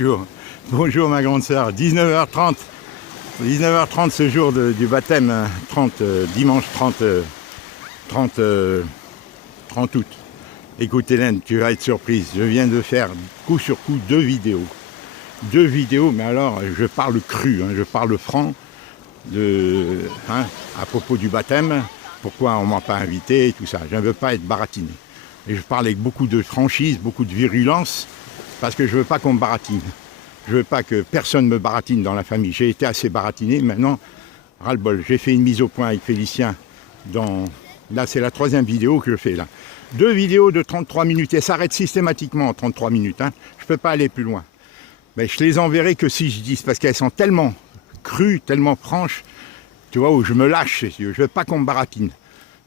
Bonjour. Bonjour ma grande sœur. 19h30. 19h30 ce jour du baptême, 30, dimanche 30 août. Écoute Hélène, tu vas être surprise. Je viens de faire coup sur coup deux vidéos. Deux vidéos, mais alors je parle cru, je parle franc à propos du baptême, pourquoi on ne m'a pas invité et tout ça. Je ne veux pas être baratiné. Et je parle avec beaucoup de franchise, beaucoup de virulence, parce que je ne veux pas qu'on me baratine. Je ne veux pas que personne me baratine dans la famille. J'ai été assez baratiné, maintenant, ras-le-bol. J'ai fait une mise au point avec Félicien. Là, c'est la troisième vidéo que je fais là. Deux vidéos de 33 minutes, et ça s'arrête systématiquement en 33 minutes. Je ne peux pas aller plus loin. Mais je les enverrai que si je dis, parce qu'elles sont tellement crues, tellement franches, tu vois, où je me lâche. Je ne veux pas qu'on me baratine.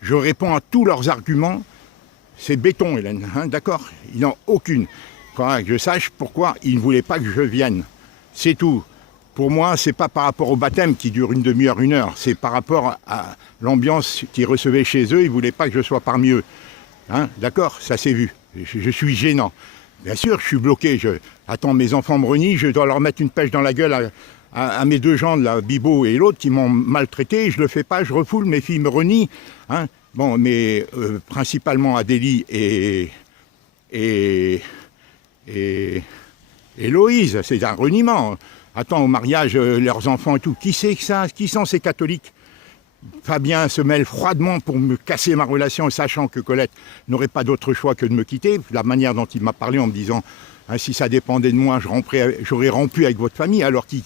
Je réponds à tous leurs arguments. C'est béton, Hélène, d'accord? Ils n'ont aucune. Il faudra que je sache pourquoi ils ne voulaient pas que je vienne. C'est tout. Pour moi, c'est pas par rapport au baptême qui dure une demi-heure, une heure. C'est par rapport à l'ambiance qu'ils recevaient chez eux. Ils ne voulaient pas que je sois parmi eux. D'accord? Ça s'est vu. Je suis gênant. Bien sûr, je suis bloqué. Attends, mes enfants me renient. Je dois leur mettre une pêche dans la gueule à mes deux gens, là, Bibo et l'autre, qui m'ont maltraité. Je le fais pas, je refoule. Mes filles me renient. Bon, mais principalement Adélie et Héloïse, c'est un reniement. Attends, au mariage, leurs enfants et tout, qui c'est que ça? Qui sont ces catholiques? Fabien se mêle froidement pour me casser ma relation, sachant que Colette n'aurait pas d'autre choix que de me quitter. La manière dont il m'a parlé en me disant si ça dépendait de moi, j'aurais rompu avec votre famille, alors qu'il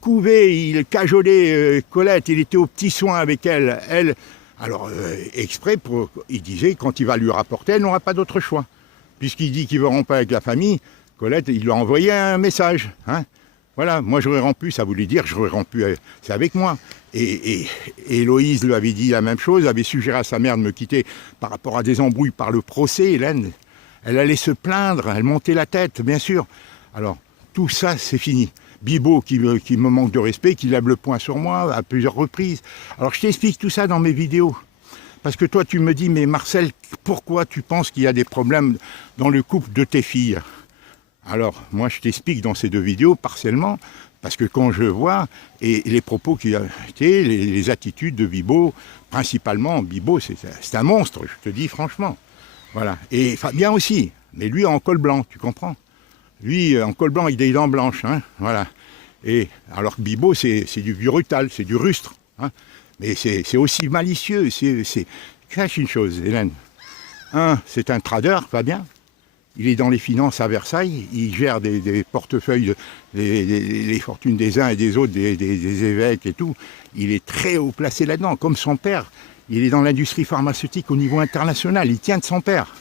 couvait, il cajolait Colette, il était aux petits soins avec elle. Alors, exprès, il disait quand il va lui rapporter, elle n'aura pas d'autre choix. Puisqu'il dit qu'il veut rompre avec la famille, Colette, il lui a envoyé un message. Voilà, moi j'aurais rompu, ça voulait dire j'aurais rompu, c'est avec moi. Et Héloïse lui avait dit la même chose, avait suggéré à sa mère de me quitter par rapport à des embrouilles par le procès, Hélène. Elle allait se plaindre, elle montait la tête, bien sûr. Alors, tout ça, c'est fini. Bibo qui me manque de respect, qui lève le poing sur moi à plusieurs reprises. Alors je t'explique tout ça dans mes vidéos. Parce que toi tu me dis, mais Marcel, pourquoi tu penses qu'il y a des problèmes dans le couple de tes filles? Alors moi je t'explique dans ces deux vidéos partiellement, parce que quand je vois, et les propos qu'il a été, les attitudes de Bibo, principalement, Bibo c'est un monstre, je te dis franchement. Voilà. Et Fabien aussi, mais lui en col blanc, tu comprends? Lui, en col blanc avec des dents blanches, voilà. Et alors que Bibo, c'est du brutal, c'est du rustre, mais c'est aussi malicieux. Cache une chose, Hélène. C'est un trader, Fabien. Il est dans les finances à Versailles. Il gère des portefeuilles, les fortunes des uns et des autres, des évêques et tout. Il est très haut placé là-dedans, comme son père. Il est dans l'industrie pharmaceutique au niveau international. Il tient de son père,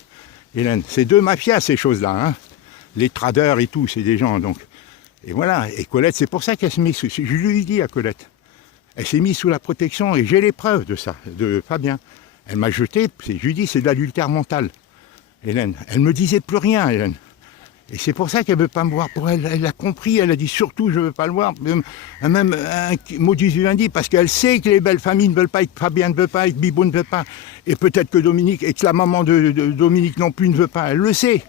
Hélène. C'est deux mafias, ces choses-là, Les traders et tout, c'est des gens, donc. Et voilà, et Colette, c'est pour ça qu'elle se met sous... Je lui ai dit à Colette, elle s'est mise sous la protection, et j'ai les preuves de ça, de Fabien. Elle m'a jeté, je lui ai dit, c'est de l'adultère mental, Hélène. Elle me disait plus rien, Hélène. Et c'est pour ça qu'elle ne veut pas me voir pour elle. Elle a compris, elle a dit surtout, je ne veux pas le voir. Même un modus vivendi, parce qu'elle sait que les belles familles ne veulent pas, et que Fabien ne veut pas, et que Bibo ne veut pas. Et peut-être que Dominique, et que la maman de Dominique non plus ne veut pas. Elle le sait.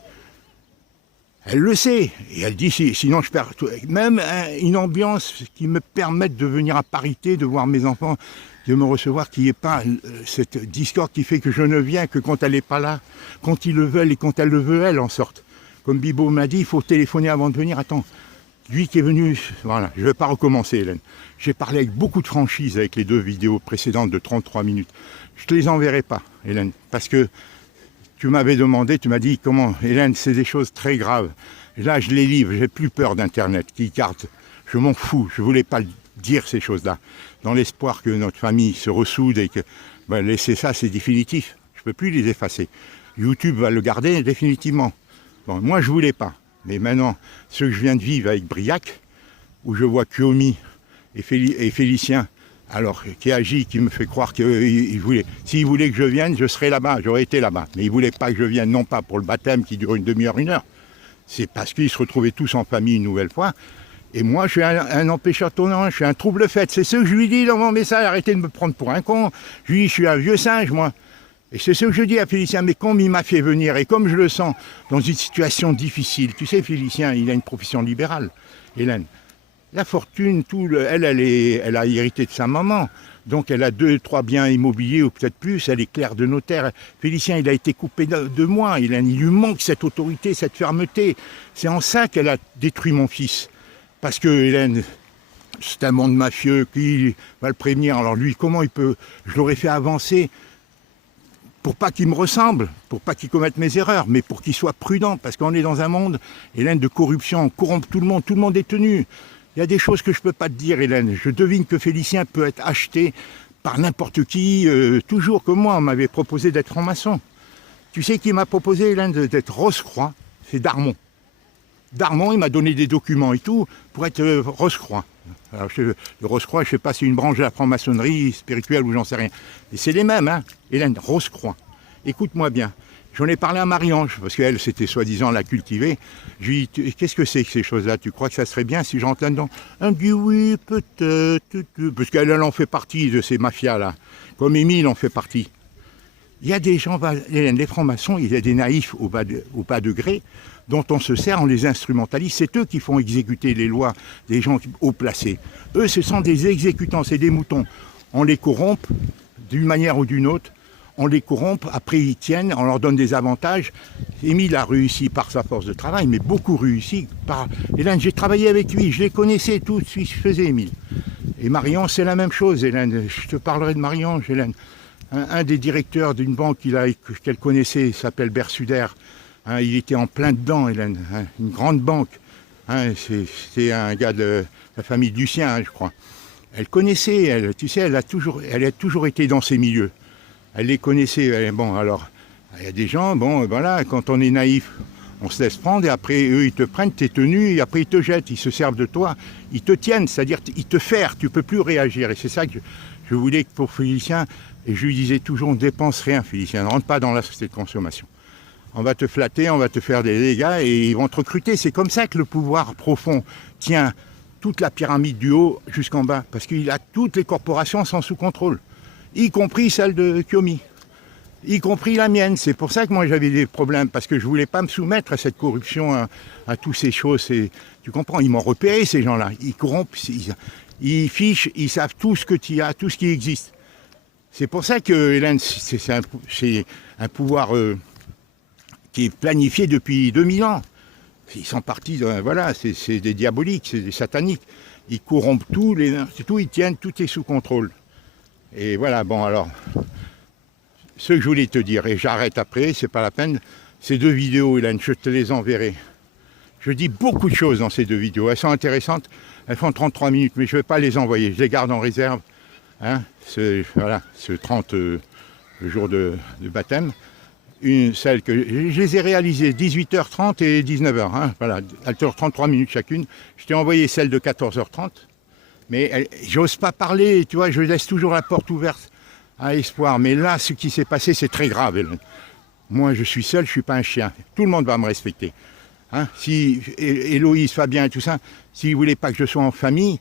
Elle le sait, et elle dit sinon je perds tout. Même une ambiance qui me permette de venir à parité, de voir mes enfants, de me recevoir, qu'il n'y ait pas cette discorde qui fait que je ne viens que quand elle n'est pas là, quand ils le veulent et quand elle le veut, elle en sorte. Comme Bibo m'a dit, il faut téléphoner avant de venir. Attends, lui qui est venu, voilà, je ne vais pas recommencer Hélène. J'ai parlé avec beaucoup de franchise avec les deux vidéos précédentes de 33 minutes. Je ne te les enverrai pas, Hélène, parce que tu m'avais demandé, tu m'as dit, comment, Hélène, c'est des choses très graves. Et là, je les livre, j'ai plus peur d'Internet, qui carte. Je m'en fous, je ne voulais pas dire ces choses-là. Dans l'espoir que notre famille se ressoude et que, laisser ça, c'est définitif. Je ne peux plus les effacer. YouTube va le garder définitivement. Bon, moi, je ne voulais pas. Mais maintenant, ce que je viens de vivre avec Briac, où je vois Kiomi et Félicien, alors, qui agit, qui me fait croire qu'il voulait... S'il voulait que je vienne, je serais là-bas, j'aurais été là-bas. Mais il ne voulait pas que je vienne, non pas pour le baptême qui dure une demi-heure, une heure. C'est parce qu'ils se retrouvaient tous en famille une nouvelle fois. Et moi, je suis un empêcheur tournant, je suis un trouble-fête. C'est ce que je lui dis dans mon message, arrêtez de me prendre pour un con. Je lui dis, je suis un vieux singe, moi. Et c'est ce que je dis à Félicien, mais comme il m'a fait venir, et comme je le sens dans une situation difficile, tu sais, Félicien, il a une profession libérale, Hélène. La fortune, elle a hérité de sa maman, donc elle a 2-3 biens immobiliers ou peut-être plus, elle est clerc de notaire. Félicien, il a été coupé de moi, Hélène, il lui manque cette autorité, cette fermeté. C'est en ça qu'elle a détruit mon fils. Parce que, Hélène, c'est un monde mafieux qui va le prévenir. Alors lui, comment il peut... Je l'aurais fait avancer pour pas qu'il me ressemble, pour pas qu'il commette mes erreurs, mais pour qu'il soit prudent, parce qu'on est dans un monde, Hélène, de corruption, on corrompt tout le monde est tenu. Il y a des choses que je ne peux pas te dire, Hélène. Je devine que Félicien peut être acheté par n'importe qui, toujours comme moi, on m'avait proposé d'être franc-maçon. Tu sais qui m'a proposé, Hélène, d'être Rose-Croix? C'est Darmon. Darmon, il m'a donné des documents et tout pour être Rose-Croix. Alors, le Rose-Croix, je ne sais pas si c'est une branche de la franc-maçonnerie spirituelle ou j'en sais rien. Mais c'est les mêmes, hein, Hélène, Rose-Croix. Écoute-moi bien. J'en ai parlé à Marie-Ange, parce qu'elle, c'était soi-disant la cultiver. Je lui ai dit, qu'est-ce que c'est que ces choses-là? Tu crois que ça serait bien si je rentre là-dedans? Elle me dit, oui, peut-être, parce qu'elle en fait partie de ces mafias-là. Comme Émile en fait partie. Il y a des gens, les francs-maçons, il y a des naïfs au bas degré, dont on se sert, on les instrumentalise. C'est eux qui font exécuter les lois des gens haut placés. Eux, ce sont des exécutants, c'est des moutons. On les corrompt d'une manière ou d'une autre. On les corrompt, après ils tiennent, on leur donne des avantages. Émile a réussi par sa force de travail, mais beaucoup réussi par... Hélène, j'ai travaillé avec lui, je les connaissais tout ce qu'il faisait, Émile. Et Marion, c'est la même chose, Hélène. Je te parlerai de Marion, Hélène. Un des directeurs d'une banque qu'elle connaissait s'appelle Bersuder. Hein, il était en plein dedans, Hélène. Hein, une grande banque. Hein, c'est un gars de la famille Lucien, hein, je crois. Elle connaissait, elle, tu sais, elle a toujours été dans ces milieux. Elle les connaissait. Bon, alors, il y a des gens, bon, voilà, quand on est naïf, on se laisse prendre, et après, eux, ils te prennent, t'es tenu, et après, ils te jettent, ils se servent de toi, ils te tiennent, c'est-à-dire, ils te ferrent, tu ne peux plus réagir. Et c'est ça que je voulais que pour Félicien, et je lui disais toujours, on ne dépense rien, Félicien, ne rentre pas dans la société de consommation. On va te flatter, on va te faire des dégâts, et ils vont te recruter. C'est comme ça que le pouvoir profond tient toute la pyramide du haut jusqu'en bas, parce qu'il a toutes les corporations sans sous contrôle, y compris celle de Kiomi, y compris la mienne. C'est pour ça que moi j'avais des problèmes, parce que je ne voulais pas me soumettre à cette corruption, à toutes ces choses. Tu comprends, ils m'ont repéré, ces gens-là. Ils corrompent, ils fichent, ils savent tout ce que tu as, tout ce qui existe. C'est pour ça que, Hélène, c'est un pouvoir qui est planifié depuis 2000 ans. Ils sont partis, voilà, c'est des diaboliques, c'est des sataniques. Ils corrompent tout, ils tiennent, tout est sous contrôle. Et voilà, bon alors, ce que je voulais te dire, et j'arrête après, c'est pas la peine, ces 2 vidéos, Hélène, je te les enverrai. Je dis beaucoup de choses dans ces 2 vidéos, elles sont intéressantes, elles font 33 minutes, mais je ne vais pas les envoyer, je les garde en réserve. Hein, voilà, ce 30 le jour de baptême. Celle que je les ai réalisées 18h30 et 19h, hein, voilà, elles durent 33 minutes chacune. Je t'ai envoyé celle de 14h30, mais j'ose pas parler, tu vois, je laisse toujours la porte ouverte à espoir. Mais là, ce qui s'est passé, c'est très grave. Moi, je suis seul, je suis pas un chien. Tout le monde va me respecter. Hein, si Héloïse, Fabien et tout ça, s'ils ne voulaient pas que je sois en famille,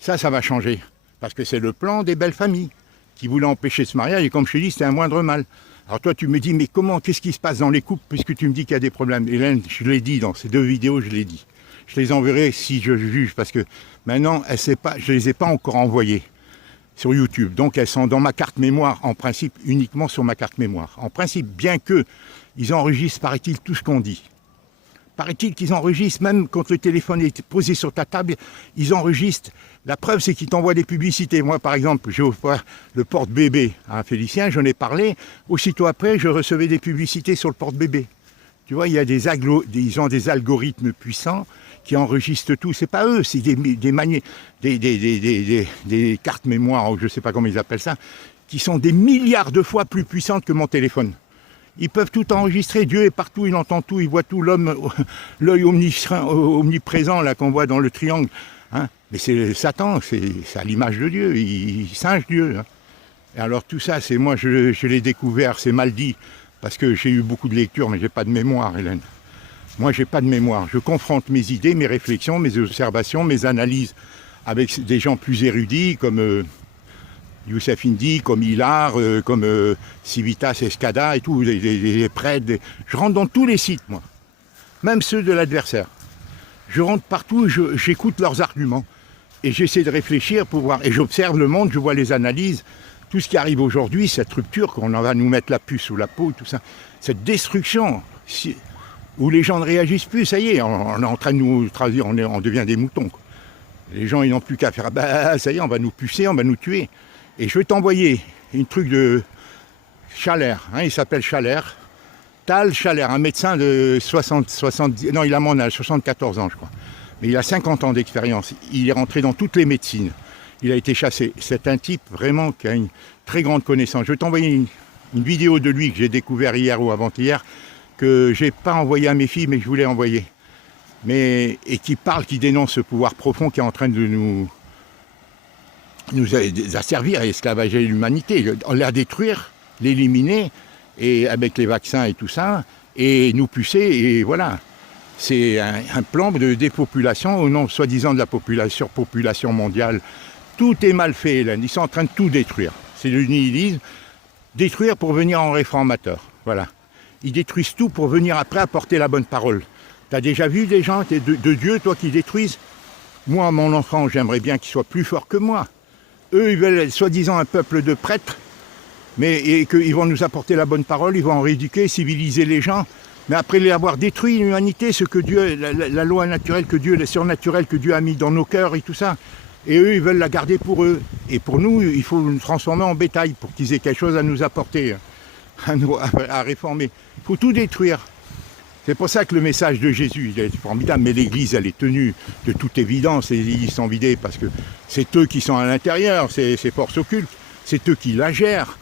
ça va changer. Parce que c'est le plan des belles familles qui voulaient empêcher ce mariage. Et comme je te dis, c'était un moindre mal. Alors toi, tu me dis, mais comment, qu'est-ce qui se passe dans les couples puisque tu me dis qu'il y a des problèmes? Hélène, je l'ai dit dans ces 2 vidéos, je l'ai dit. Je les enverrai si je juge, parce que maintenant, je ne les ai pas encore envoyées sur YouTube. Donc elles sont dans ma carte mémoire, en principe, uniquement sur ma carte mémoire. En principe, bien qu'ils enregistrent, paraît-il, tout ce qu'on dit. Paraît-il qu'ils enregistrent, même quand le téléphone est posé sur ta table, ils enregistrent. La preuve, c'est qu'ils t'envoient des publicités. Moi, par exemple, j'ai offert le porte-bébé à Félicien, j'en ai parlé. Aussitôt après, je recevais des publicités sur le porte-bébé. Tu vois, il y a ils ont des algorithmes puissants qui enregistrent tout. C'est pas eux, c'est des cartes mémoire, ou je ne sais pas comment ils appellent ça, qui sont des milliards de fois plus puissantes que mon téléphone. Ils peuvent tout enregistrer, Dieu est partout, il entend tout, il voit tout, l'œil omniprésent là qu'on voit dans le triangle. Hein. Mais c'est Satan, c'est à l'image de Dieu, il singe Dieu. Hein. Et alors tout ça, c'est moi, je l'ai découvert, c'est mal dit, parce que j'ai eu beaucoup de lectures, mais j'ai pas de mémoire, Hélène. Moi, j'ai pas de mémoire. Je confronte mes idées, mes réflexions, mes observations, mes analyses avec des gens plus érudits, comme Youssef Indy, comme Hilar, comme Civitas Escada et tout, les prêtres. Je rentre dans tous les sites, moi. Même ceux de l'adversaire. Je rentre partout, j'écoute leurs arguments. Et j'essaie de réfléchir pour voir. Et j'observe le monde, je vois les analyses. Tout ce qui arrive aujourd'hui, cette rupture, qu'on en va nous mettre la puce sous la peau, tout ça. Cette destruction, où les gens ne réagissent plus, ça y est, on est en train de nous traduire, on devient des moutons, quoi. Les gens, ils n'ont plus qu'à faire, bah ça y est, on va nous pucer, on va nous tuer. Et je vais t'envoyer une truc de Chalère, hein, il s'appelle Chalère, Tal Chalère, un médecin de 70, non, il a mon âge, 74 ans, je crois. Mais il a 50 ans d'expérience, il est rentré dans toutes les médecines. Il a été chassé. C'est un type vraiment qui a une très grande connaissance. Je vais t'envoyer une vidéo de lui que j'ai découvert hier ou avant-hier, que je n'ai pas envoyé à mes filles, mais que je voulais envoyer. Et qui parle, qui dénonce ce pouvoir profond qui est en train de nous asservir et esclavager l'humanité, la détruire, l'éliminer, et avec les vaccins et tout ça, et nous pucer, et voilà. C'est un plan de dépopulation au nom, soi-disant, de la surpopulation mondiale. Tout est mal fait, Hélène. Ils sont en train de tout détruire. C'est le nihilisme. Détruire pour venir en réformateur. Voilà. Ils détruisent tout pour venir après apporter la bonne parole. Tu as déjà vu des gens de Dieu, toi, qui détruisent? Moi, mon enfant, j'aimerais bien qu'il soit plus fort que moi. Eux, ils veulent, soi-disant, un peuple de prêtres, mais qu'ils vont nous apporter la bonne parole, ils vont en rééduquer, civiliser les gens. Mais après les avoir détruit, l'humanité, ce que Dieu, la loi naturelle que Dieu, le surnaturel que Dieu a mis dans nos cœurs et tout ça. Et eux, ils veulent la garder pour eux. Et pour nous, il faut nous transformer en bétail pour qu'ils aient quelque chose à nous apporter, à réformer. Il faut tout détruire. C'est pour ça que le message de Jésus, il est formidable. Mais l'Église, elle est tenue de toute évidence. Les églises sont vidées parce que c'est eux qui sont à l'intérieur, ces forces occultes. C'est eux qui la gèrent.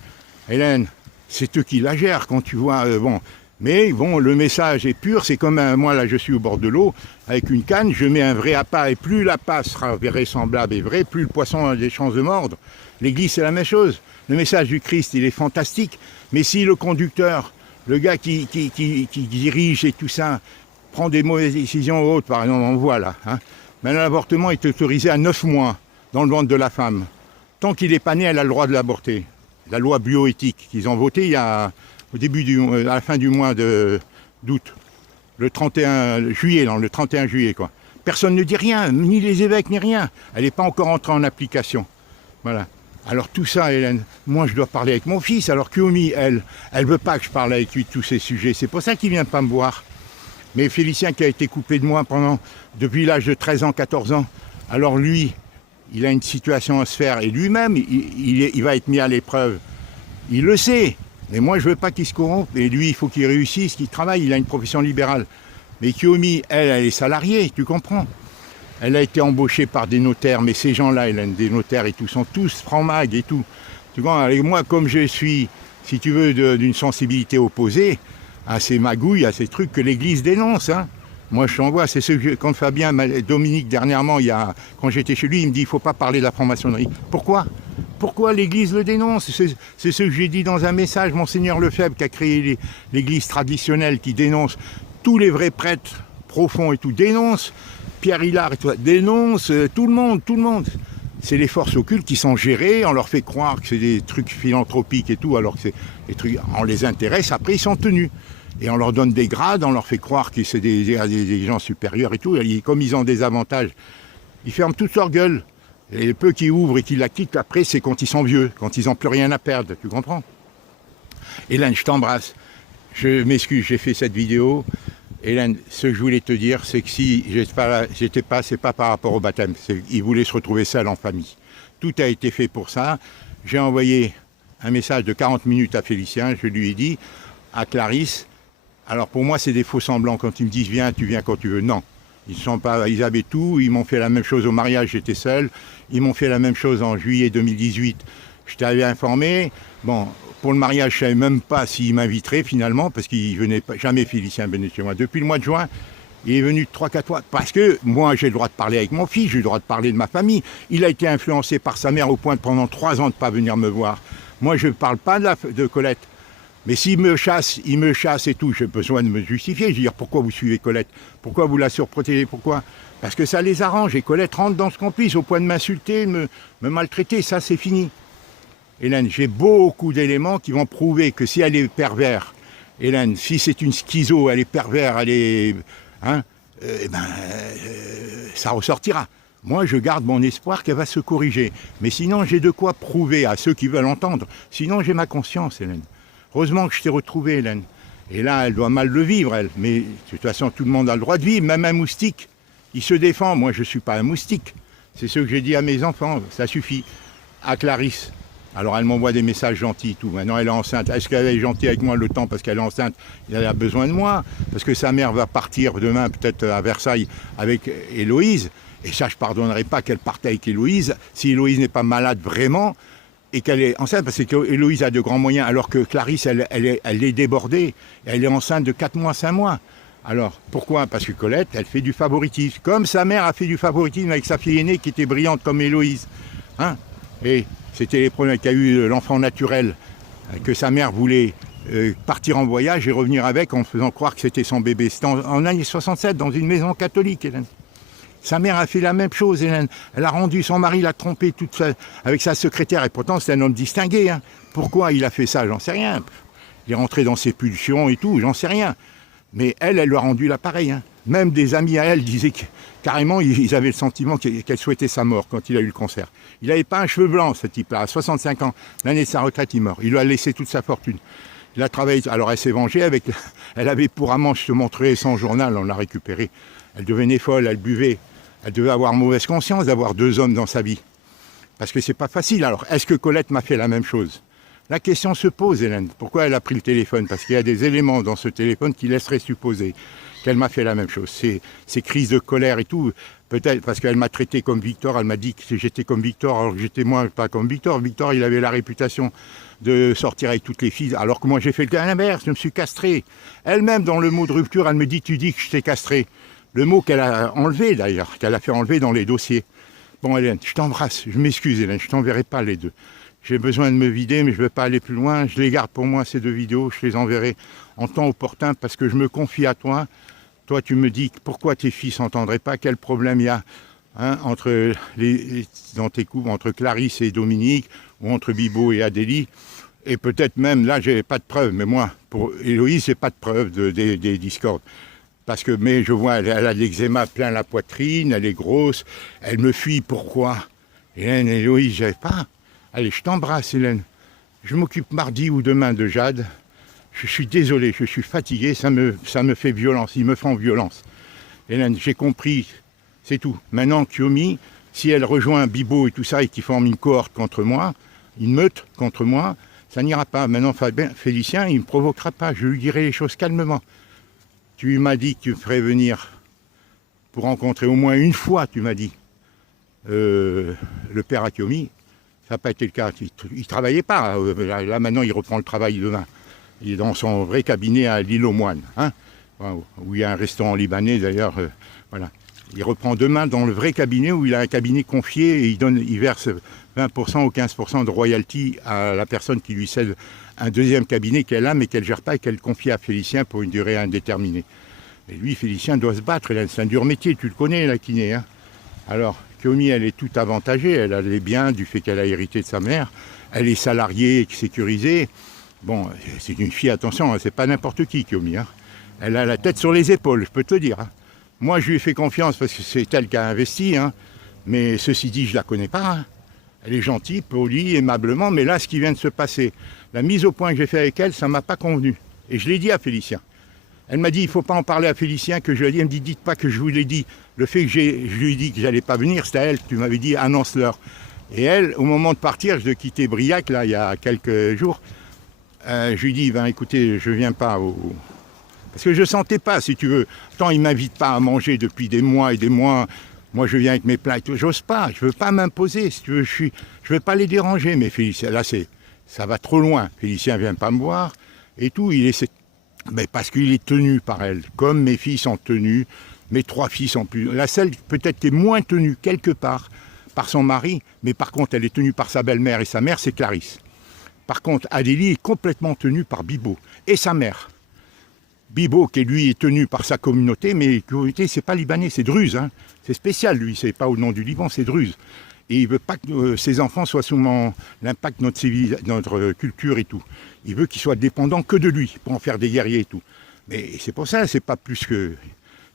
Hélène, c'est eux qui la gèrent quand tu vois... bon. Mais bon, le message est pur, c'est comme moi là je suis au bord de l'eau, avec une canne, je mets un vrai appât, et plus l'appât sera vraisemblable et vrai, plus le poisson a des chances de mordre. L'Église c'est la même chose, le message du Christ il est fantastique, mais si le conducteur, le gars qui dirige et tout ça, prend des mauvaises décisions ou autres, par exemple on voit là, hein, maintenant l'avortement est autorisé à 9 mois dans le ventre de la femme. Tant qu'il n'est pas né, elle a le droit de l'avorter. La loi bioéthique qu'ils ont votée il y a... à la fin du mois d'août, le 31 juillet, non, le 31 juillet, quoi. Personne ne dit rien, ni les évêques, ni rien. Elle n'est pas encore entrée en application. Voilà. Alors tout ça, Hélène, moi je dois parler avec mon fils, alors Kiomi, elle veut pas que je parle avec lui de tous ces sujets. C'est pour ça qu'il vient pas me voir. Mais Félicien qui a été coupé de moi depuis l'âge de 13 ans, 14 ans, alors lui, il a une situation à se faire, et lui-même, il va être mis à l'épreuve. Il le sait. Mais moi, je ne veux pas qu'il se corrompe. Et lui, il faut qu'il réussisse, qu'il travaille. Il a une profession libérale. Mais Kiomi, elle est salariée, tu comprends? Elle a été embauchée par des notaires. Mais ces gens-là, des notaires et tout, sont tous francs-mags et tout. Tu comprends? Et moi, comme je suis, si tu veux, d'une sensibilité opposée à ces magouilles, à ces trucs que l'Église dénonce, hein. Moi, je t'envoie. C'est ce que, quand Fabien, Dominique, dernièrement, quand j'étais chez lui, il me dit, il ne faut pas parler de la franc-maçonnerie. Pourquoi? Pourquoi l'Église le dénonce? C'est ce que j'ai dit dans un message. Monseigneur Lefebvre qui a créé l'Église traditionnelle, qui dénonce tous les vrais prêtres profonds et tout, dénonce. Pierre Hilar et tout, dénonce tout le monde. C'est les forces occultes qui sont gérées, on leur fait croire que c'est des trucs philanthropiques et tout, alors que c'est des trucs, on les intéresse, après ils sont tenus. Et on leur donne des grades, on leur fait croire que c'est des gens supérieurs et tout. Et comme ils ont des avantages, ils ferment toute leur gueule. Et les peu qui ouvrent et qui la quittent, après, c'est quand ils sont vieux, quand ils n'ont plus rien à perdre, tu comprends? Hélène, je t'embrasse. Je m'excuse, j'ai fait cette vidéo. Hélène, ce que je voulais te dire, c'est que si j'étais pas, c'est pas par rapport au baptême. Ils voulaient se retrouver seuls en famille. Tout a été fait pour ça. J'ai envoyé un message de 40 minutes à Félicien. Je lui ai dit, à Clarisse, alors pour moi, c'est des faux semblants. Quand ils me disent, viens, tu viens quand tu veux. Non. Ils avaient tout, ils m'ont fait la même chose au mariage, j'étais seul. Ils m'ont fait la même chose en juillet 2018. Je t'avais informé. Bon, pour le mariage, je ne savais même pas s'il m'inviterait finalement, parce qu'il venait pas, jamais Félicien venait chez moi. Depuis le mois de juin, il est venu 3-4 fois. Parce que moi, j'ai le droit de parler avec mon fils, j'ai le droit de parler de ma famille. Il a été influencé par sa mère au point de pendant 3 ans de ne pas venir me voir. Moi, je ne parle pas de Colette. Mais s'il me chasse, et tout, j'ai besoin de me justifier. Je veux dire, pourquoi vous suivez Colette? Pourquoi vous la surprotégez? Pourquoi? Parce que ça les arrange. Et Colette rentre dans ce complice au point de m'insulter, me maltraiter. Ça, c'est fini. Hélène, j'ai beaucoup d'éléments qui vont prouver que si elle est pervers, Hélène, si c'est une schizo, elle est pervers, elle est... Hein, ça ressortira. Moi, je garde mon espoir qu'elle va se corriger. Mais sinon, j'ai de quoi prouver à ceux qui veulent entendre. Sinon, j'ai ma conscience, Hélène. Heureusement que je t'ai retrouvé, Hélène. Et là, elle doit mal le vivre, elle. Mais de toute façon, tout le monde a le droit de vivre, même un moustique. Il se défend. Moi, je ne suis pas un moustique. C'est ce que j'ai dit à mes enfants. Ça suffit. À Clarisse. Alors, elle m'envoie des messages gentils, tout. Maintenant, elle est enceinte. Est-ce qu'elle est gentille avec moi le temps parce qu'elle est enceinte? Elle a besoin de moi. Parce que sa mère va partir demain, peut-être à Versailles, avec Héloïse. Et ça, je ne pardonnerai pas qu'elle parte avec Héloïse, si Héloïse n'est pas malade vraiment, et qu'elle est enceinte, parce que Héloïse a de grands moyens, alors que Clarisse, elle est débordée, elle est enceinte de 4 mois, 5 mois. Alors, pourquoi? Parce que Colette, elle fait du favoritisme, comme sa mère a fait du favoritisme avec sa fille aînée, qui était brillante comme Héloïse. Hein? Et c'était les problèmes qu'a eu l'enfant naturel, que sa mère voulait partir en voyage et revenir avec, en faisant croire que c'était son bébé. C'était en année 67, dans une maison catholique, Hélène. Sa mère a fait la même chose, Hélène. Elle a rendu son mari, l'a trompé avec sa secrétaire. Et pourtant, c'est un homme distingué. Hein. Pourquoi il a fait ça? J'en sais rien. Il est rentré dans ses pulsions et tout, j'en sais rien. Mais elle lui a rendu l'appareil. Hein. Même des amis à elle disaient que, carrément, ils avaient le sentiment qu'elle souhaitait sa mort quand il a eu le cancer. Il n'avait pas un cheveu blanc, ce type-là. À 65 ans, l'année de sa retraite, il meurt. Il lui a laissé toute sa fortune. Il a travaillé. Alors, elle s'est vengée avec... Elle avait pour amant, je te montrerai son journal, on l'a récupéré. Elle devenait folle, elle buvait. Elle devait avoir mauvaise conscience d'avoir 2 hommes dans sa vie. Parce que c'est pas facile. Alors, est-ce que Colette m'a fait la même chose? La question se pose, Hélène. Pourquoi elle a pris le téléphone? Parce qu'il y a des éléments dans ce téléphone qui laisseraient supposer qu'elle m'a fait la même chose. Ces crises de colère et tout, peut-être parce qu'elle m'a traité comme Victor, elle m'a dit que j'étais comme Victor, alors que j'étais moi pas comme Victor. Victor, il avait la réputation de sortir avec toutes les filles, alors que moi j'ai fait le l'inverse, je me suis castré. Elle-même, dans le mot de rupture, elle me dit, tu dis que je t'ai castré. Le mot qu'elle a enlevé d'ailleurs, qu'elle a fait enlever dans les dossiers. Bon Hélène, je t'embrasse, je m'excuse Hélène, je t'enverrai pas les 2. J'ai besoin de me vider, mais je ne veux pas aller plus loin. Je les garde pour moi, ces 2 vidéos, je les enverrai en temps opportun parce que je me confie à toi. Toi, tu me dis pourquoi tes filles ne s'entendraient pas, quel problème il y a dans tes couples, entre Clarisse et Dominique, ou entre Bibo et Adélie. Et peut-être même, là, j'ai pas de preuves, mais moi, pour Héloïse, j'ai pas de preuves des discordes. Mais je vois, elle a de l'eczéma plein la poitrine, elle est grosse, elle me fuit, pourquoi? Hélène, Héloïse, j'avais pas. Allez, je t'embrasse, Hélène. Je m'occupe mardi ou demain de Jade. Je suis désolé, je suis fatigué, ça me fait violence, ils me font violence. Hélène, j'ai compris, c'est tout. Maintenant, Kiomi, si elle rejoint Bibo et tout ça, et qu'ils forment une cohorte contre moi, une meute contre moi, ça n'ira pas. Maintenant, Félicien, il ne me provoquera pas, je lui dirai les choses calmement. Tu m'as dit que tu me ferais venir pour rencontrer au moins une fois, tu m'as dit, le père Akiomi. Ça n'a pas été le cas. Il ne travaillait pas. Là, maintenant, il reprend le travail demain. Il est dans son vrai cabinet à l'île aux Moines, hein, où il y a un restaurant libanais d'ailleurs. Voilà. Il reprend demain dans le vrai cabinet où il a un cabinet confié et il verse 20% ou 15% de royalty à la personne qui lui cède un deuxième cabinet qu'elle a mais qu'elle ne gère pas et qu'elle confie à Félicien pour une durée indéterminée. Et lui, Félicien doit se battre, c'est un dur métier, tu le connais la kiné. Hein. Alors, Kiomi, elle est tout avantagée, elle a les biens du fait qu'elle a hérité de sa mère, elle est salariée, sécurisée. Bon, c'est une fille, attention, c'est pas n'importe qui, Kiomi. Hein. Elle a la tête sur les épaules, je peux te le dire. Hein. Moi, je lui ai fait confiance parce que c'est elle qui a investi, hein. Mais ceci dit, je la connais pas. Hein. Elle est gentille, polie, aimablement, mais là, ce qui vient de se passer, la mise au point que j'ai fait avec elle, ça ne m'a pas convenu. Et je l'ai dit à Félicien. Elle m'a dit, il ne faut pas en parler à Félicien, que je lui ai dit, elle me dit, dites pas que je vous l'ai dit. Le fait que je lui ai dit que je n'allais pas venir, c'était à elle que tu m'avais dit, annonce-leur. Et elle, au moment de partir, je quittais Briac, là, il y a quelques jours, je lui ai dit, ben, écoutez, je ne viens pas Parce que je ne sentais pas, si tu veux. Tant ils ne m'invitent pas à manger depuis des mois et des mois. Moi, je viens avec mes plats et tout. J'ose pas, je ne veux pas m'imposer, si tu veux. Je ne veux pas les déranger, mais Félicien, là, ça va trop loin. Félicien ne vient pas me voir et tout. Mais parce qu'il est tenu par elle, comme mes filles sont tenues, mes 3 filles sont plus... La seule, peut-être, qui est moins tenue quelque part par son mari, mais par contre, elle est tenue par sa belle-mère et sa mère, c'est Clarisse. Par contre, Adélie est complètement tenue par Bibo et sa mère. Bibo, qui lui est tenu par sa communauté, mais la communauté, c'est pas libanais, c'est druze. Hein. C'est spécial, lui, c'est pas au nom du Liban, c'est druze. Et il veut pas que ses enfants soient sous l'impact de notre culture et tout. Il veut qu'ils soient dépendants que de lui, pour en faire des guerriers et tout. Mais c'est pour ça, c'est pas plus que...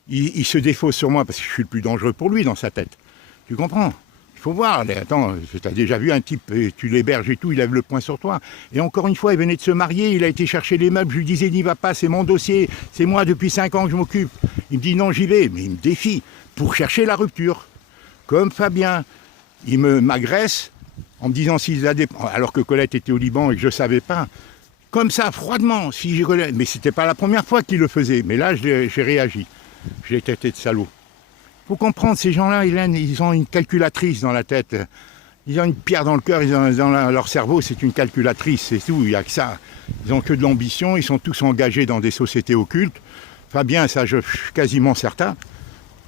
Il se défausse sur moi parce que je suis le plus dangereux pour lui dans sa tête. Tu comprends? Il faut voir, attends, tu as déjà vu un type, tu l'héberges et tout, il lève le poing sur toi. Et encore une fois, il venait de se marier, il a été chercher les meubles, je lui disais, n'y va pas, c'est mon dossier, c'est moi depuis 5 ans que je m'occupe. Il me dit, non, j'y vais, mais il me défie pour chercher la rupture. Comme Fabien, il m'agresse en me disant s'il a des... Alors que Colette était au Liban et que je ne savais pas. Comme ça, froidement, si j'ai... Mais c'était pas la première fois qu'il le faisait, mais là, j'ai réagi. Je l'ai traité de salaud. Il faut comprendre, ces gens-là, Hélène, ils ont une calculatrice dans la tête. Ils ont une pierre dans le cœur, leur cerveau, c'est une calculatrice, c'est tout, il n'y a que ça. Ils n'ont que de l'ambition, ils sont tous engagés dans des sociétés occultes. Fabien, ça, je suis quasiment certain.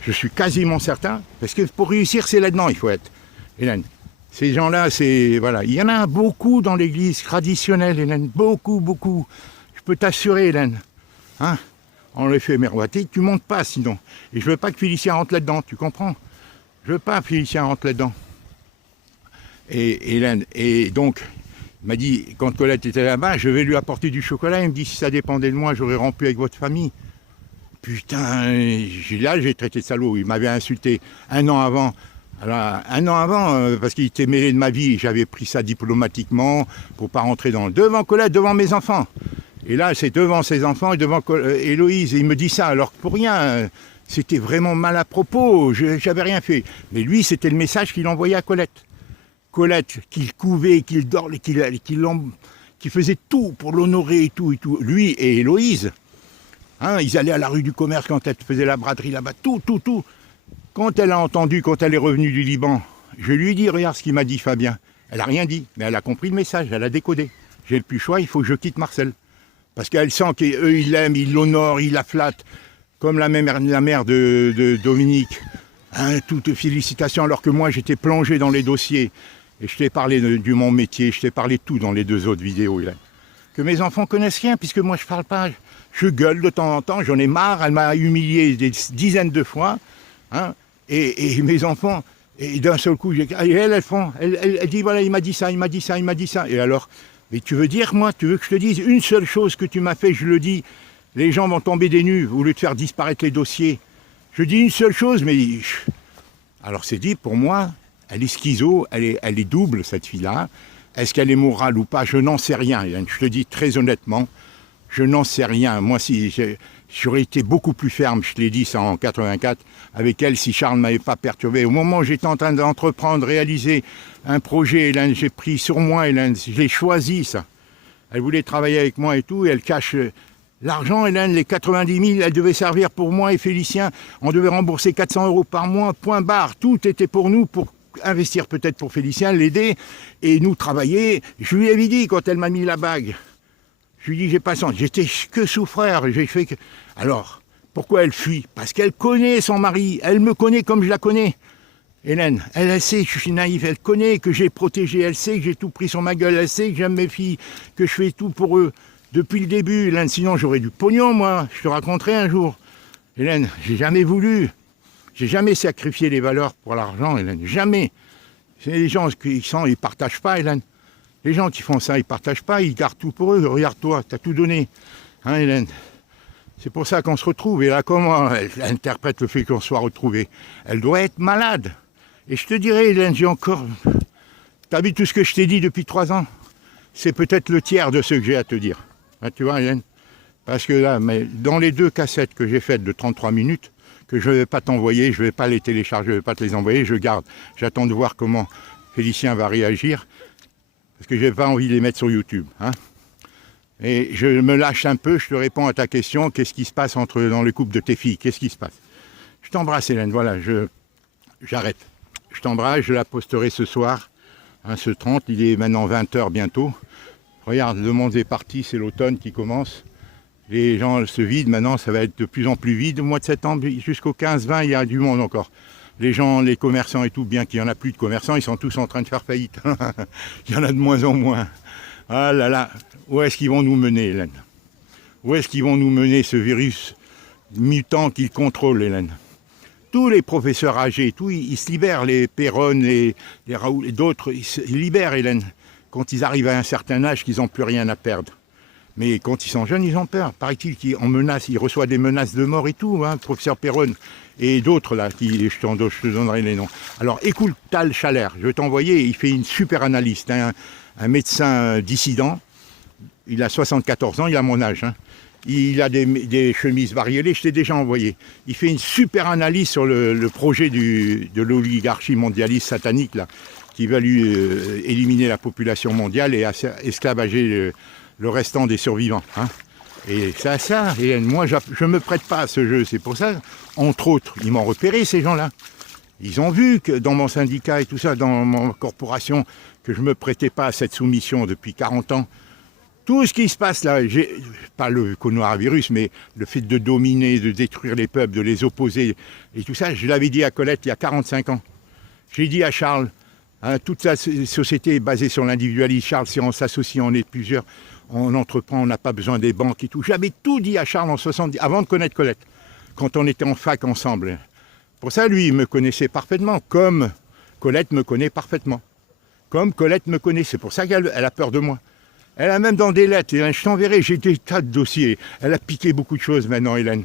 Je suis quasiment certain, parce que pour réussir, c'est là-dedans, il faut être. Hélène, ces gens-là, c'est... Voilà. Il y en a beaucoup dans l'église traditionnelle, Hélène, beaucoup, beaucoup. Je peux t'assurer, Hélène. Hein? On les fait miroiter, tu montes pas sinon. Et je veux pas que Félicien rentre là-dedans, tu comprends? Je veux pas que Félicien rentre là-dedans. Et Hélène, et donc, il m'a dit, quand Colette était là-bas, je vais lui apporter du chocolat. Il me dit, si ça dépendait de moi, j'aurais rompu avec votre famille. Putain, là, j'ai traité de salaud. Il m'avait insulté 1 an avant. Alors, 1 an avant, parce qu'il était mêlé de ma vie, j'avais pris ça diplomatiquement pour pas rentrer devant Colette, devant mes enfants. Et là, c'est devant ses enfants et devant Héloïse. Et il me dit ça, alors que pour rien, c'était vraiment mal à propos, j'avais rien fait. Mais lui, c'était le message qu'il envoyait à Colette. Colette, qu'il couvait, qu'il dormait, qu'il faisait tout pour l'honorer et tout, et tout. Lui et Héloïse, hein, ils allaient à la rue du commerce quand elle faisait la braderie là-bas, tout. Quand elle a entendu, quand elle est revenue du Liban, je lui ai dit, regarde ce qu'il m'a dit Fabien. Elle n'a rien dit, mais elle a compris le message, elle a décodé. J'ai le plus choix, il faut que je quitte Marcel. Parce qu'elle sent qu'eux, ils l'aiment, ils l'honorent, ils la flattent. Comme la mère de Dominique. Hein, toutes félicitations, alors que moi, j'étais plongé dans les dossiers. Et je t'ai parlé de mon métier, je t'ai parlé de tout dans les 2 autres vidéos. Là. Que mes enfants connaissent rien, puisque moi, je parle pas. Je gueule de temps en temps, j'en ai marre. Elle m'a humilié des dizaines de fois. Hein, et mes enfants, et d'un seul coup, elle dit, voilà, il m'a dit ça. Et alors... Mais tu veux dire, moi, tu veux que je te dise une seule chose que tu m'as fait, je le dis, les gens vont tomber des nues au lieu de faire disparaître les dossiers. Je dis une seule chose, mais... Alors c'est dit, pour moi, elle est schizo, elle est double, cette fille-là. Est-ce qu'elle est morale ou pas? Je n'en sais rien, Hélène. Je te dis très honnêtement, je n'en sais rien. Moi, si j'aurais été beaucoup plus ferme, je te l'ai dit ça en 84, avec elle, si Charles ne m'avait pas perturbé. Au moment où j'étais en train d'entreprendre, réaliser un projet, Hélène, j'ai pris sur moi, Hélène, je l'ai choisi, ça. Elle voulait travailler avec moi et tout, et elle cache l'argent, Hélène, les 90 000, elle devait servir pour moi et Félicien. On devait rembourser 400 € par mois, point barre. Tout était pour nous, pour investir peut-être pour Félicien, l'aider, et nous travailler. Je lui avais dit, quand elle m'a mis la bague, je lui ai dit, j'ai pas senti, j'étais que souffreur, j'ai fait que... Alors, pourquoi elle fuit? Parce qu'elle connaît son mari, elle me connaît comme je la connais. Hélène, elle sait que je suis naïf, elle connaît que j'ai protégé, elle sait que j'ai tout pris sur ma gueule, elle sait que j'aime mes filles, que je fais tout pour eux. Depuis le début, Hélène, sinon j'aurais du pognon, moi, je te raconterai un jour. Hélène, j'ai jamais voulu, j'ai jamais sacrifié les valeurs pour l'argent, Hélène, jamais. C'est les gens qui ils partagent pas, Hélène. Les gens qui font ça, ils partagent pas, ils gardent tout pour eux. Regarde-toi, tu as tout donné. Hein, Hélène? C'est pour ça qu'on se retrouve. Et là, comment elle interprète le fait qu'on soit retrouvés? Elle doit être malade. Et je te dirais, Hélène, j'ai encore... T'as vu tout ce que je t'ai dit depuis 3 ans? C'est peut-être le tiers de ce que j'ai à te dire. Hein, tu vois, Hélène? Parce que là, mais dans les 2 cassettes que j'ai faites de 33 minutes, que je ne vais pas t'envoyer, je ne vais pas les télécharger, je ne vais pas te les envoyer, je garde. J'attends de voir comment Félicien va réagir. Parce que je n'ai pas envie de les mettre sur YouTube. Hein. Et je me lâche un peu, je te réponds à ta question. Qu'est-ce qui se passe dans le couple de tes filles? Qu'est-ce qui se passe? Je t'embrasse, Hélène. Voilà, j'arrête. Je t'embrasse, je la posterai ce soir, hein, ce 30. Il est maintenant 20 h bientôt. Regarde, le monde est parti, c'est l'automne qui commence. Les gens se vident, maintenant ça va être de plus en plus vide. Au mois de septembre, jusqu'au 15-20, il y a du monde encore. Les gens, les commerçants et tout, bien qu'il n'y en a plus de commerçants, ils sont tous en train de faire faillite. Il y en a de moins en moins. Ah là là, où est-ce qu'ils vont nous mener, Hélène? Où est-ce qu'ils vont nous mener, ce virus mutant qu'ils contrôlent, Hélène? tous les professeurs âgés, tout, ils se libèrent, les Perron, les Raoul et d'autres, ils se libèrent, Hélène, quand ils arrivent à un certain âge qu'ils n'ont plus rien à perdre. Mais quand ils sont jeunes, ils ont peur. Paraît-il qu'ils menacent, ils reçoivent des menaces de mort et tout, hein, professeur Perron et d'autres là, je te donnerai les noms. Alors écoute Tal Chaler, je vais t'envoyer, il fait une super analyse, un médecin dissident, il a 74 ans, il a mon âge, hein. Il a des chemises variées, je t'ai déjà envoyé. Il fait une super analyse sur le projet de l'oligarchie mondialiste satanique là, qui va lui éliminer la population mondiale et esclavager le restant des survivants. Hein. Et et moi je ne me prête pas à ce jeu, c'est pour ça, entre autres, ils m'ont repéré ces gens-là. Ils ont vu que dans mon syndicat et tout ça, dans mon corporation, que je ne me prêtais pas à cette soumission depuis 40 ans. Tout ce qui se passe là, pas le coronavirus, mais le fait de dominer, de détruire les peuples, de les opposer et tout ça, je l'avais dit à Colette il y a 45 ans. J'ai dit à Charles, hein, toute la société est basée sur l'individualisme. Charles, si on s'associe, on est plusieurs, on entreprend, on n'a pas besoin des banques et tout. J'avais tout dit à Charles en 70, avant de connaître Colette, quand on était en fac ensemble. Pour ça, lui, il me connaissait parfaitement, comme Colette me connaît parfaitement. Comme Colette me connaît, c'est pour ça qu'elle a peur de moi. Elle a même dans des lettres, je t'enverrai, j'ai des tas de dossiers. Elle a piqué beaucoup de choses maintenant, Hélène.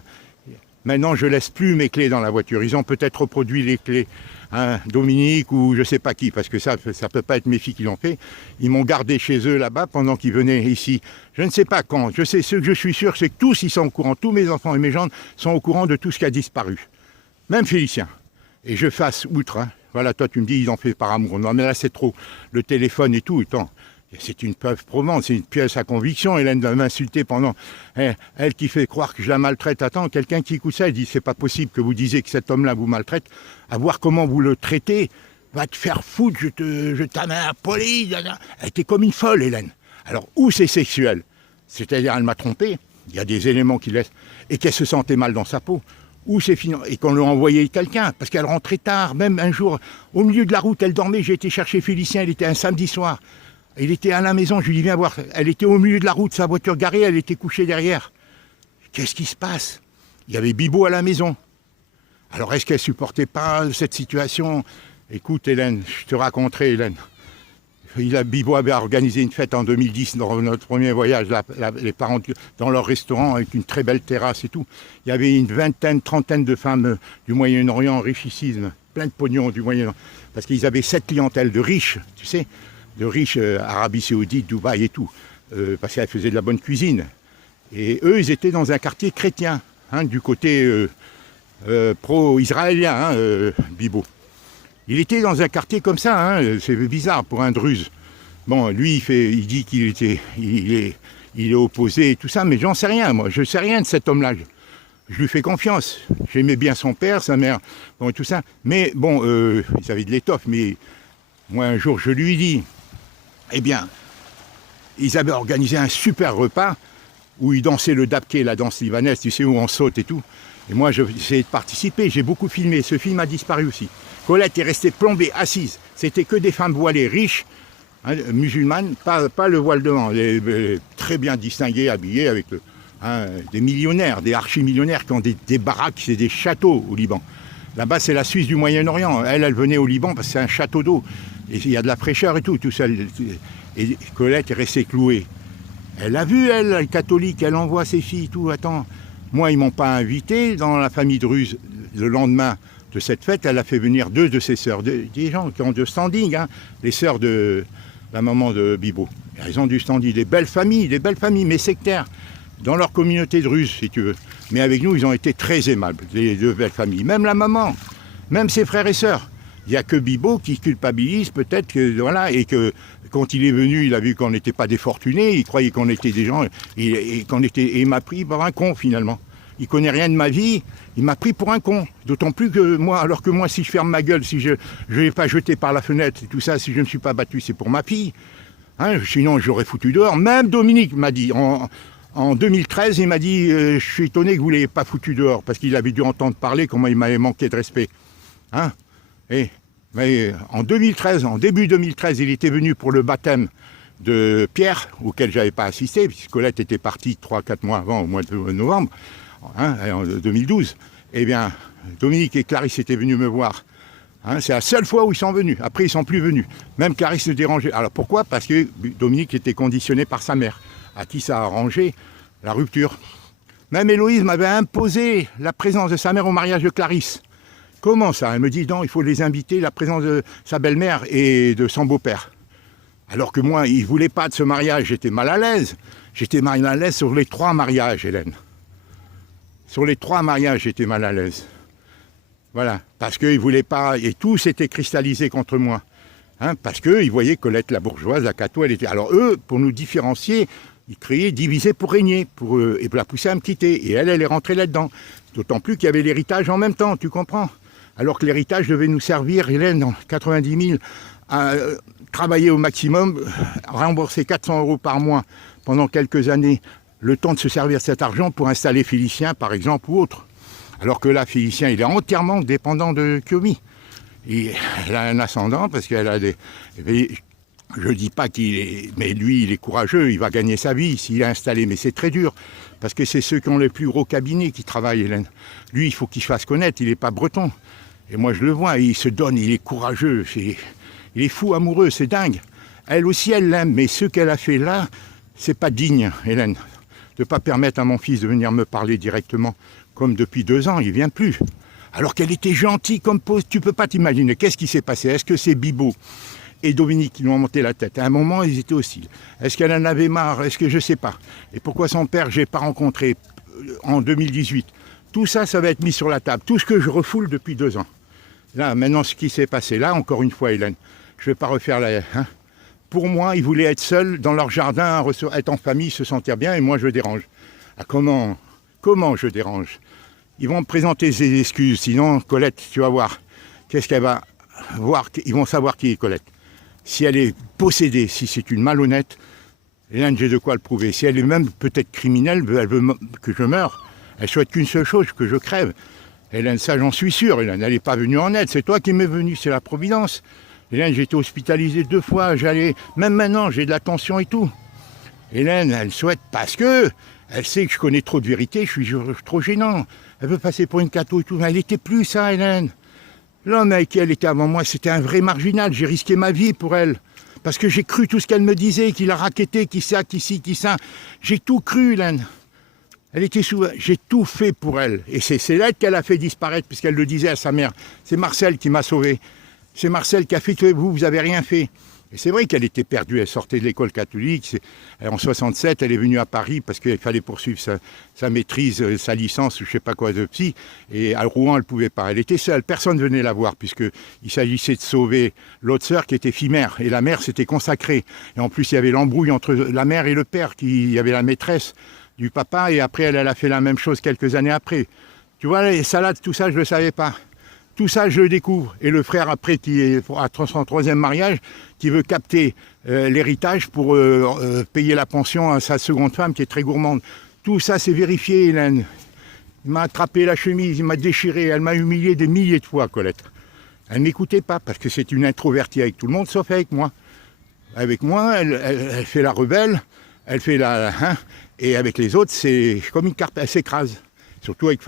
Maintenant, je ne laisse plus mes clés dans la voiture. Ils ont peut-être reproduit les clés, hein, Dominique ou je ne sais pas qui, parce que ça ne peut pas être mes filles qui l'ont fait. Ils m'ont gardé chez eux là-bas pendant qu'ils venaient ici. Je ne sais pas quand. Ce que je suis sûr, c'est que tous ils sont au courant. Tous mes enfants et mes gendres sont au courant de tout ce qui a disparu. Même Félicien. Et je fasse outre. Hein. Voilà, toi tu me dis, ils en fait par amour. Non, mais là c'est trop. Le téléphone et tout, tant. C'est une preuve probante, c'est une pièce à conviction. Hélène va m'insulter pendant... Elle qui fait croire que je la maltraite. Attends, quelqu'un qui écoute ça, elle dit, c'est pas possible que vous disiez que cet homme-là vous maltraite. À voir comment vous le traitez, va te faire foutre, je t'amène à la police. Elle était comme une folle, Hélène. Alors, où c'est sexuel? C'est-à-dire, elle m'a trompé, il y a des éléments qui laissent... Et qu'elle se sentait mal dans sa peau. Où c'est fini? Et qu'on lui a envoyé quelqu'un, parce qu'elle rentrait tard, même un jour, au milieu de la route, elle dormait, j'ai été chercher Félicien, il était un samedi soir. Il était à la maison, je lui dis viens voir. Elle était au milieu de la route, sa voiture garée, elle était couchée derrière. Qu'est-ce qui se passe? Il y avait Bibo à la maison. Alors est-ce qu'elle ne supportait pas cette situation? Écoute Hélène, je te raconterai Hélène. Bibo avait organisé une fête en 2010 dans notre premier voyage, les parents dans leur restaurant avec une très belle terrasse et tout. Il y avait une vingtaine, trentaine de femmes du Moyen-Orient, richicisme, plein de pognon du Moyen-Orient. Parce qu'ils avaient cette clientèle de riches, tu sais. De riches, Arabie Saoudite, Dubaï et tout, parce qu'elle faisait de la bonne cuisine. Et eux, ils étaient dans un quartier chrétien, hein, du côté pro-israélien, hein, Bibo. Il était dans un quartier comme ça, hein, c'est bizarre pour un druze. Bon, lui, il dit il est opposé et tout ça, mais j'en sais rien, moi. Je ne sais rien de cet homme-là. Je lui fais confiance. J'aimais bien son père, sa mère, bon, et tout ça. Mais bon, ils avaient de l'étoffe, mais moi, un jour, je lui dis... Eh bien, ils avaient organisé un super repas où ils dansaient le dabké, la danse libanaise, tu sais, où on saute et tout. Et moi, j'ai essayé de participer, j'ai beaucoup filmé. Ce film a disparu aussi. Colette est restée plombée, assise. C'était que des femmes voilées, riches, hein, musulmanes, pas le voile devant, très bien distinguées, habillées, avec des millionnaires, des archi-millionnaires qui ont des baraques, c'est des châteaux au Liban. Là-bas, c'est la Suisse du Moyen-Orient. Elle venait au Liban parce que c'est un château d'eau. Et il y a de la fraîcheur et tout ça. Et Colette est restée clouée. Elle a vu, elle, catholique, elle envoie ses filles, tout. Attends, moi, ils ne m'ont pas invité dans la famille Druze. Le lendemain de cette fête, elle a fait venir 2 de ses sœurs, des gens qui ont de standing, hein, les sœurs de la maman de Bibo. Elles ont du standing, des belles familles, mais sectaires, dans leur communauté druze, si tu veux. Mais avec nous, ils ont été très aimables, les 2 belles familles. Même la maman, même ses frères et sœurs. Il n'y a que Bibo qui culpabilise peut-être que voilà, et que quand il est venu, il a vu qu'on n'était pas des fortunés, il croyait qu'on était des gens, et il m'a pris pour un con finalement. Il ne connaît rien de ma vie, il m'a pris pour un con. D'autant plus que moi, alors que moi, si je ferme ma gueule, si je ne l'ai pas jeté par la fenêtre et tout ça, si je ne me suis pas battu, c'est pour ma fille. Hein, sinon, j'aurais foutu dehors. Même Dominique m'a dit, en 2013, il m'a dit, je suis étonné que vous ne l'ayez pas foutu dehors, parce qu'il avait dû entendre parler comment il m'avait manqué de respect. Hein? Mais en 2013, en début 2013, il était venu pour le baptême de Pierre, auquel je n'avais pas assisté, puisque Colette était partie 3-4 mois avant, au mois de novembre, hein, en 2012. Eh bien, Dominique et Clarisse étaient venus me voir. Hein, c'est la seule fois où ils sont venus. Après, ils ne sont plus venus. Même Clarisse se dérangeait. Alors pourquoi? Parce que Dominique était conditionné par sa mère, à qui ça a arrangé la rupture. Même Héloïse m'avait imposé la présence de sa mère au mariage de Clarisse. Comment ça? Elle me dit non, il faut les inviter, la présence de sa belle-mère et de son beau-père. Alors que moi, il ne voulait pas de ce mariage, j'étais mal à l'aise. J'étais mal à l'aise sur les 3 mariages, Hélène. Sur les 3 mariages, j'étais mal à l'aise. Voilà, parce qu'ils ne voulaient pas, et tout s'était cristallisé contre moi. Hein, parce qu'ils voyaient Colette la bourgeoise, la Cato, elle était... Alors eux, pour nous différencier, ils criaient diviser pour régner, et pour la pousser à me quitter. Et elle est rentrée là-dedans. D'autant plus qu'il y avait l'héritage en même temps, tu comprends? Alors que l'héritage devait nous servir, Hélène, dans 90 000, à travailler au maximum, rembourser 400 € par mois pendant quelques années, le temps de se servir de cet argent pour installer Félicien, par exemple, ou autre. Alors que là, Félicien, il est entièrement dépendant de Kiomi. Et elle a un ascendant parce qu'elle a des... Je ne dis pas qu'il est... Mais lui, il est courageux, il va gagner sa vie s'il est installé. Mais c'est très dur, parce que c'est ceux qui ont les plus gros cabinets qui travaillent, Hélène. Lui, il faut qu'il se fasse connaître, il n'est pas breton. Et moi, je le vois, il se donne, il est courageux. Il est fou amoureux, c'est dingue. Elle aussi, elle l'aime, mais ce qu'elle a fait là, c'est pas digne, Hélène. De ne pas permettre à mon fils de venir me parler directement, comme depuis 2 ans, il ne vient plus. Alors qu'elle était gentille comme pose, tu ne peux pas t'imaginer. Qu'est-ce qui s'est passé? Est-ce que c'est Bibo et Dominique qui lui ont monté la tête? À un moment, ils étaient hostiles. Est-ce qu'elle en avait marre? Est-ce que je ne sais pas? Et pourquoi son père, je n'ai pas rencontré en 2018? Tout ça, ça va être mis sur la table. Tout ce que je refoule depuis 2 ans. Là, maintenant, ce qui s'est passé là, encore une fois, Hélène, je ne vais pas refaire la... Hein. Pour moi, ils voulaient être seuls dans leur jardin, être en famille, se sentir bien, et moi, je dérange. Ah, comment je dérange? Ils vont me présenter des excuses, sinon, Colette, tu vas voir. Qu'est-ce qu'elle va voir? Ils vont savoir qui est Colette. Si elle est possédée, si c'est une malhonnête, Hélène, j'ai de quoi le prouver. Si elle est même peut-être criminelle, elle veut que je meure. Elle souhaite qu'une seule chose, que je crève. Hélène, ça j'en suis sûr, Hélène, elle n'est pas venue en aide, c'est toi qui m'es venu, c'est la providence. Hélène, j'ai été hospitalisé 2 fois, même maintenant, j'ai de la tension et tout. Hélène, elle souhaite, parce que elle sait que je connais trop de vérité, je suis trop gênant. Elle veut passer pour une cato et tout, mais elle n'était plus ça, Hélène. L'homme avec qui elle était avant moi, c'était un vrai marginal, j'ai risqué ma vie pour elle. Parce que j'ai cru tout ce qu'elle me disait, qu'il a racketté, qui ça, qui ci, qui ça. J'ai tout cru, Hélène. Elle était j'ai tout fait pour elle. Et c'est elle qu'elle a fait disparaître, puisqu'elle le disait à sa mère. C'est Marcel qui m'a sauvé. C'est Marcel qui a fait que vous n'avez rien fait. Et c'est vrai qu'elle était perdue, elle sortait de l'école catholique. En 67, elle est venue à Paris parce qu'il fallait poursuivre sa maîtrise, sa licence, je ne sais pas quoi de psy. Et à Rouen, elle ne pouvait pas. Elle était seule, personne ne venait la voir, puisqu'il s'agissait de sauver l'autre sœur qui était fille-mère. Et la mère s'était consacrée. Et en plus, il y avait l'embrouille entre la mère et le père, il y avait la maîtresse du papa, et après, elle a fait la même chose quelques années après. Tu vois, les salades, tout ça, je ne le savais pas. Tout ça, je le découvre. Et le frère, après, qui est à son 3e mariage, qui veut capter l'héritage pour payer la pension à sa seconde femme, qui est très gourmande. Tout ça, c'est vérifié, Hélène. Il m'a attrapé la chemise, il m'a déchiré, elle m'a humilié des milliers de fois, Colette. Elle ne m'écoutait pas, parce que c'est une introvertie avec tout le monde, sauf avec moi. Avec moi, elle fait la rebelle, elle fait la... Hein, et avec les autres, c'est comme une carpe, elle s'écrase. Surtout avec